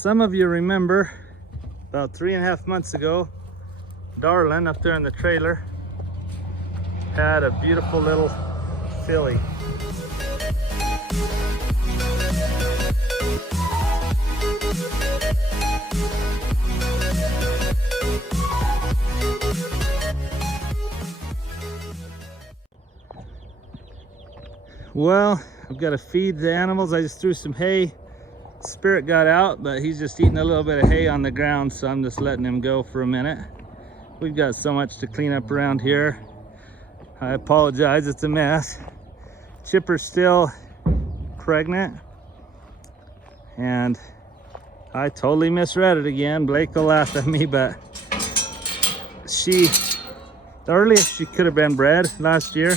Some of you remember about 3.5 months ago, Darlin up there in the trailer had a beautiful little filly. Well, I've got to feed the animals. I just threw some hay. Spirit got out, but he's just eating a little bit of hay on the ground, so I'm just letting him go for a minute. We've got so much to clean up around here. I apologize, it's a mess. Chipper's still pregnant, and I totally misread it again. Blake will laugh at me, but the earliest she could have been bred last year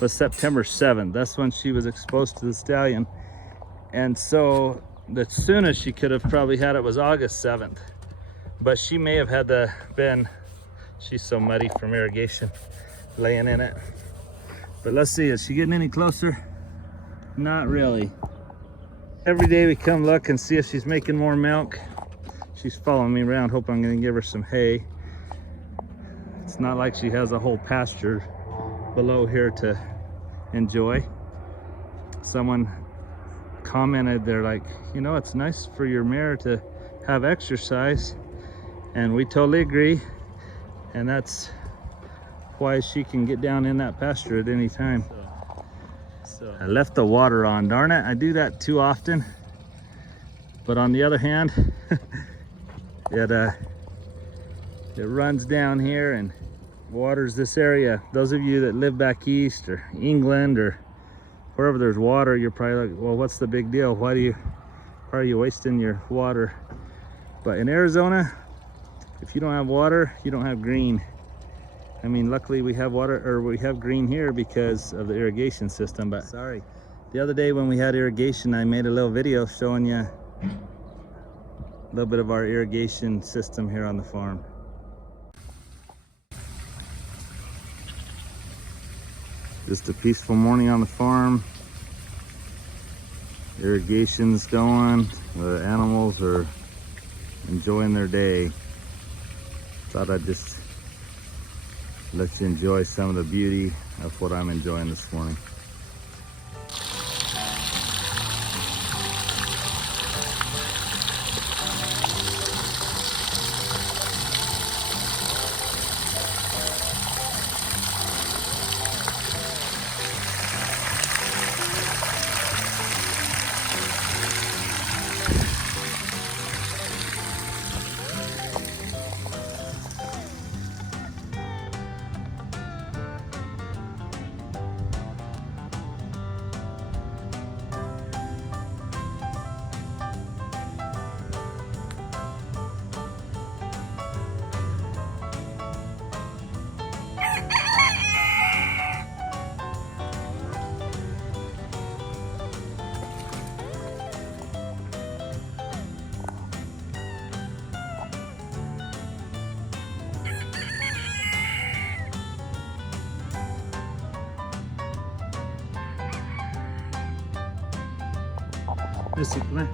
was September 7th. That's when she was exposed to the stallion. And so the soonest she could have probably had it was August 7th. But she may have had she's so muddy from irrigation laying in it. But let's see, is she getting any closer? Not really. Every day we come look and see if she's making more milk. She's following me around, hope I'm gonna give her some hay. It's not like she has a whole pasture below here to enjoy. Someone commented, they're like, you know, it's nice for your mare to have exercise, and we totally agree, and that's why she can get down in that pasture at any time. I left the water on, darn it, I do that too often. But on the other hand, it runs down here and waters this area. Those of you that live back east or England or wherever there's water, you're probably like, well, what's the big deal? Why are you wasting your water? But in Arizona, if you don't have water, you don't have green. I mean, luckily we have water, or we have green here because of the irrigation system. But sorry, the other day when we had irrigation, I made a little video showing you a little bit of our irrigation system here on the farm. Just a peaceful morning on the farm. Irrigation's going. The animals are enjoying their day. Thought I'd just let you enjoy some of the beauty of what I'm enjoying this morning. Missy, come here.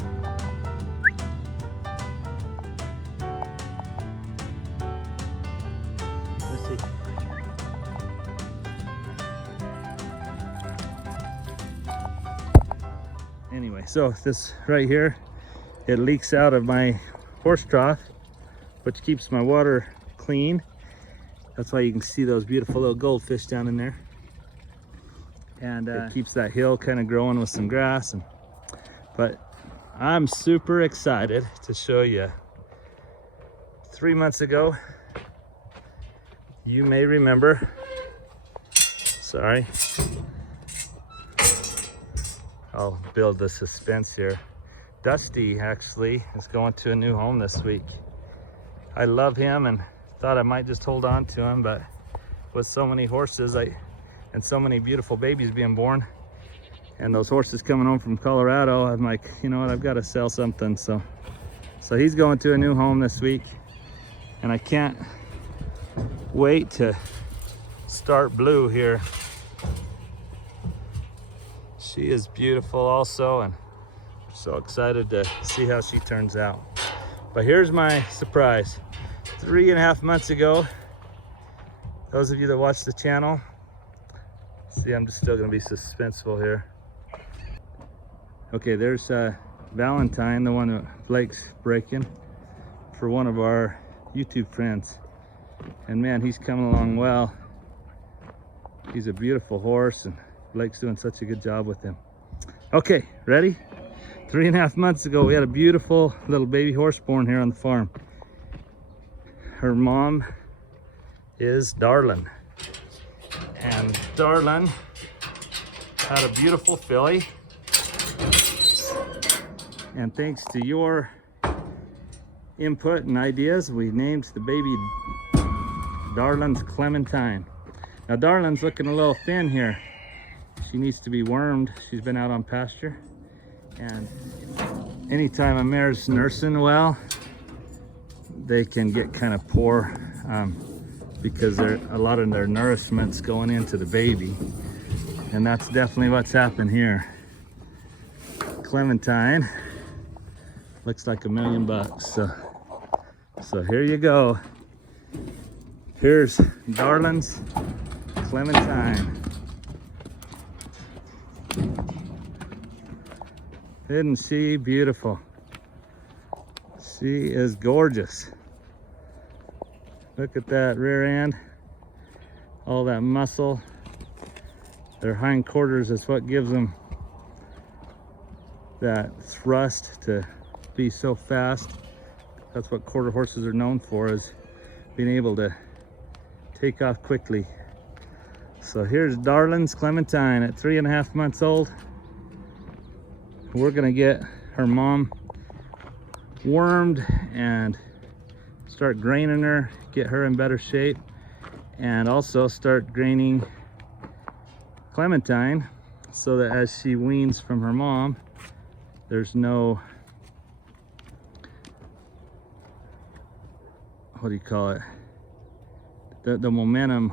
Missy. Anyway, so this right here, it leaks out of my horse trough, which keeps my water clean. That's why you can see those beautiful little goldfish down in there. And it keeps that hill kind of growing with some grass. But I'm super excited to show you. 3 months ago, you may remember, sorry, I'll build the suspense here. Dusty actually is going to a new home this week. I love him and thought I might just hold on to him, but with so many horses and so many beautiful babies being born, and those horses coming home from Colorado, I'm like, you know what, I've got to sell something. So he's going to a new home this week, and I can't wait to start Blue here. She is beautiful also, and so excited to see how she turns out. But here's my surprise. 3.5 months ago, those of you that watch the channel, see, I'm just still gonna be suspenseful here. Okay, there's Valentine, the one that Blake's breaking for one of our YouTube friends. And man, he's coming along well. He's a beautiful horse and Blake's doing such a good job with him. Okay, ready? 3.5 months ago, we had a beautiful little baby horse born here on the farm. Her mom is Darlin. And Darlin had a beautiful filly. And thanks to your input and ideas, we named the baby Darlin's Clementine. Now Darlin's looking a little thin here. She needs to be wormed. She's been out on pasture. And anytime a mare's nursing well, they can get kind of poor because a lot of their nourishment's going into the baby. And that's definitely what's happened here. Clementine looks like $1 million. So here you go. Here's Darlin's Clementine. Isn't she beautiful? She is gorgeous. Look at that rear end, all that muscle. Their hindquarters is what gives them that thrust to be so fast. That's what quarter horses are known for, is being able to take off quickly. So here's Darlin's Clementine at 3.5 months old. We're gonna get her mom wormed and start graining her, get her in better shape, and also start graining Clementine so that as she weans from her mom, there's no, what do you call it? The momentum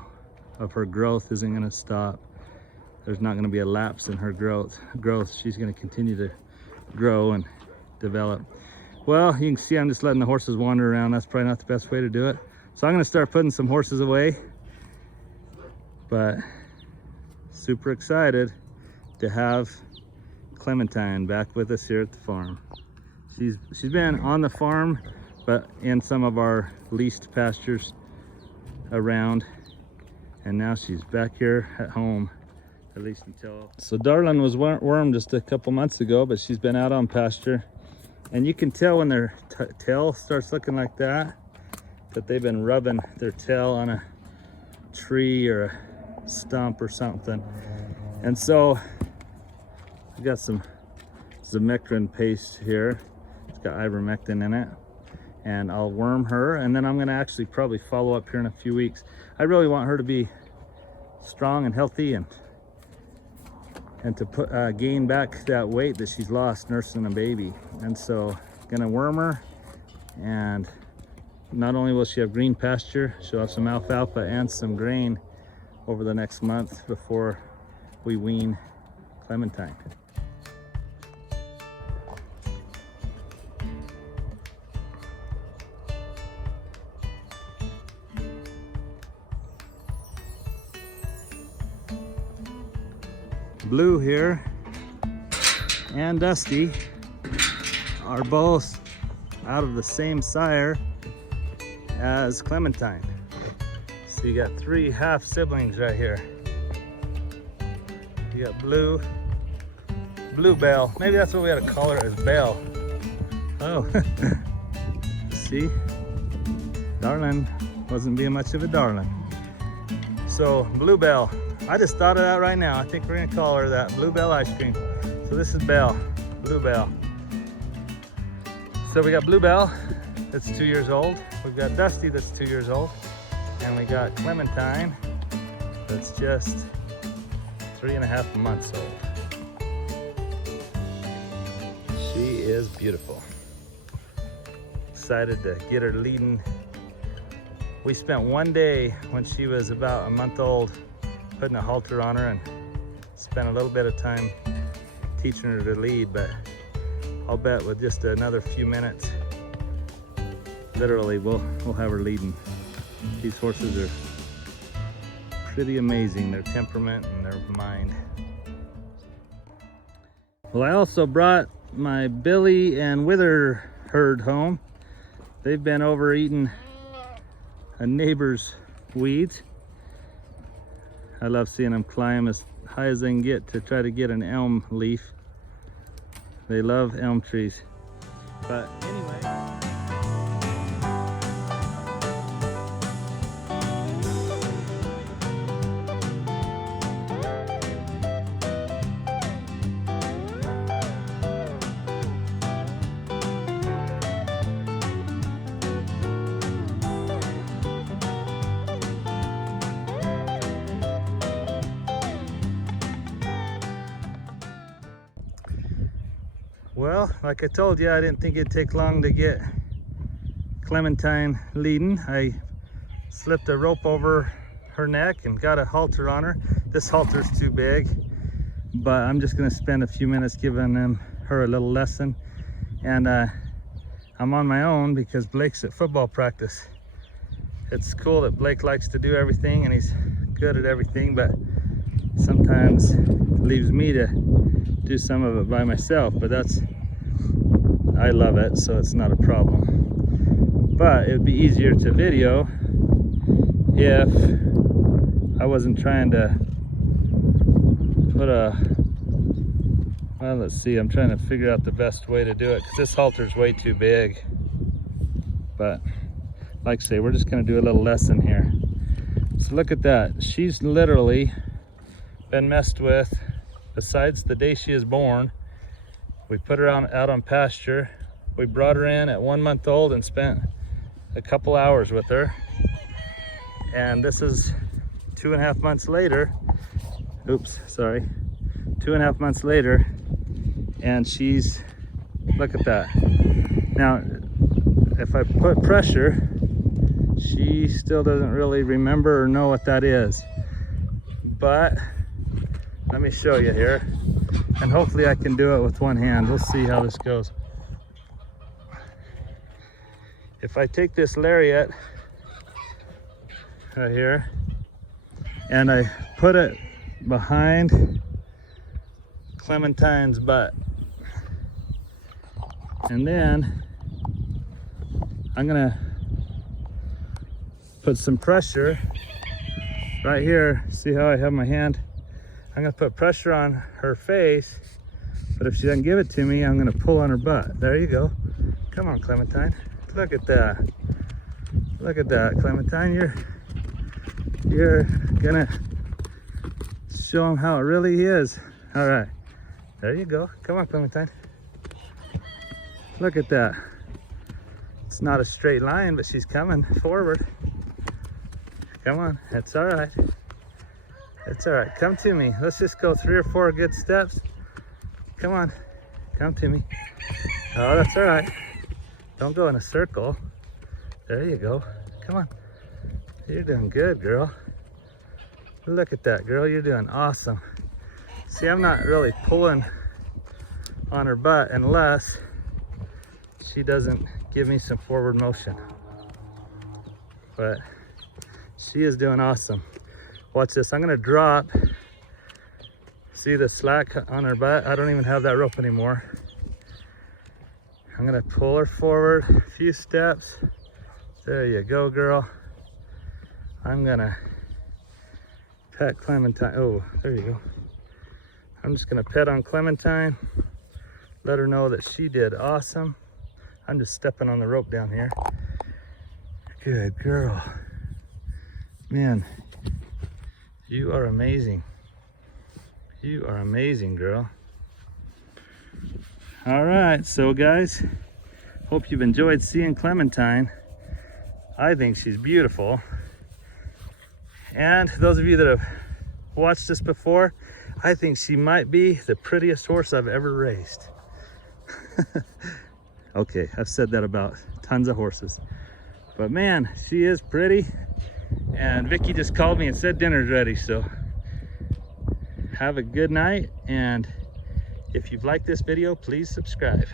of her growth isn't gonna stop. There's not gonna be a lapse in her growth. She's gonna continue to grow and develop. Well, you can see I'm just letting the horses wander around. That's probably not the best way to do it. So I'm gonna start putting some horses away. But super excited to have Clementine back with us here at the farm. She's been on the farm, but in some of our leased pastures around. And now she's back here at home, at least until. So Darlin was wormed just a couple months ago, but she's been out on pasture. And you can tell when their tail starts looking like that they've been rubbing their tail on a tree or a stump or something. And so I've got some Zamectin paste here. It's got ivermectin in it. And I'll worm her, and then I'm gonna actually probably follow up here in a few weeks. I really want her to be strong and healthy and to gain back that weight that she's lost nursing a baby. And so gonna worm her, and not only will she have green pasture, she'll have some alfalfa and some grain over the next month before we wean Clementine. Blue here and Dusty are both out of the same sire as Clementine. So you got 3 half siblings right here. You got Bluebell. Maybe that's what we had to call her, as Belle. Oh, see, Darlin wasn't being much of a darling. So Bluebell. I just thought of that right now. I think we're gonna call her that, Bluebell ice cream. So this is Belle, Bluebell. So we got Bluebell, that's 2 years old. We've got Dusty, that's 2 years old. And we got Clementine, that's just 3.5 months old. She is beautiful. Excited to get her leading. We spent one day when she was about a month old putting a halter on her and spent a little bit of time teaching her to lead, but I'll bet with just another few minutes literally we'll have her leading. These horses are pretty amazing, their temperament and their mind. Well, I also brought my Billy and Wither herd home. They've been over eating a neighbor's weeds. I love seeing them climb as high as they can get to try to get an elm leaf. They love elm trees. But anyway. Well, like I told you, I didn't think it'd take long to get Clementine leading. I slipped a rope over her neck and got a halter on her. This halter's too big, but I'm just gonna spend a few minutes giving her a little lesson. And I'm on my own because Blake's at football practice. It's cool that Blake likes to do everything and he's good at everything, but sometimes leaves me to do some of it by myself, but I love it, so it's not a problem. But it would be easier to video if I wasn't trying to put well, let's see, I'm trying to figure out the best way to do it because this halter's way too big. But like I say, we're just going to do a little lesson here. So look at that. She's literally been messed with. Besides the day she is born, we put her out on pasture. We brought her in at 1 month old and spent a couple hours with her. And this is 2.5 months later. Oops, sorry. 2.5 months later, and she's, look at that. Now, if I put pressure, she still doesn't really remember or know what that is. But let me show you here, and hopefully I can do it with one hand. We'll see how this goes. If I take this lariat right here and I put it behind Clementine's butt, and then I'm gonna put some pressure right here. See how I have my hand? I'm gonna put pressure on her face, but if she doesn't give it to me, I'm gonna pull on her butt. There you go. Come on, Clementine. Look at that. Look at that, Clementine. You're gonna show them how it really is. All right. There you go. Come on, Clementine. Look at that. It's not a straight line, but she's coming forward. Come on. It's all right. It's all right. Come to me. Let's just go 3 or 4 good steps. Come on. Come to me. Oh, that's all right. Don't go in a circle. There you go. Come on. You're doing good, girl. Look at that, girl. You're doing awesome. See, I'm not really pulling on her butt unless she doesn't give me some forward motion. But she is doing awesome. Watch this. I'm gonna drop. See the slack on her butt? I don't even have that rope anymore. I'm gonna pull her forward a few steps. There you go, girl. I'm gonna pet Clementine. Oh, there you go. I'm just gonna pet on Clementine. Let her know that she did awesome. I'm just stepping on the rope down here. Good girl. Man, you are amazing. You are amazing, girl. All right, so guys, hope you've enjoyed seeing Clementine. I think she's beautiful. And those of you that have watched this before, I think she might be the prettiest horse I've ever raised. Okay, I've said that about tons of horses. But man, she is pretty. And Vicky just called me and said dinner's ready, so have a good night. And if you've liked this video, please subscribe.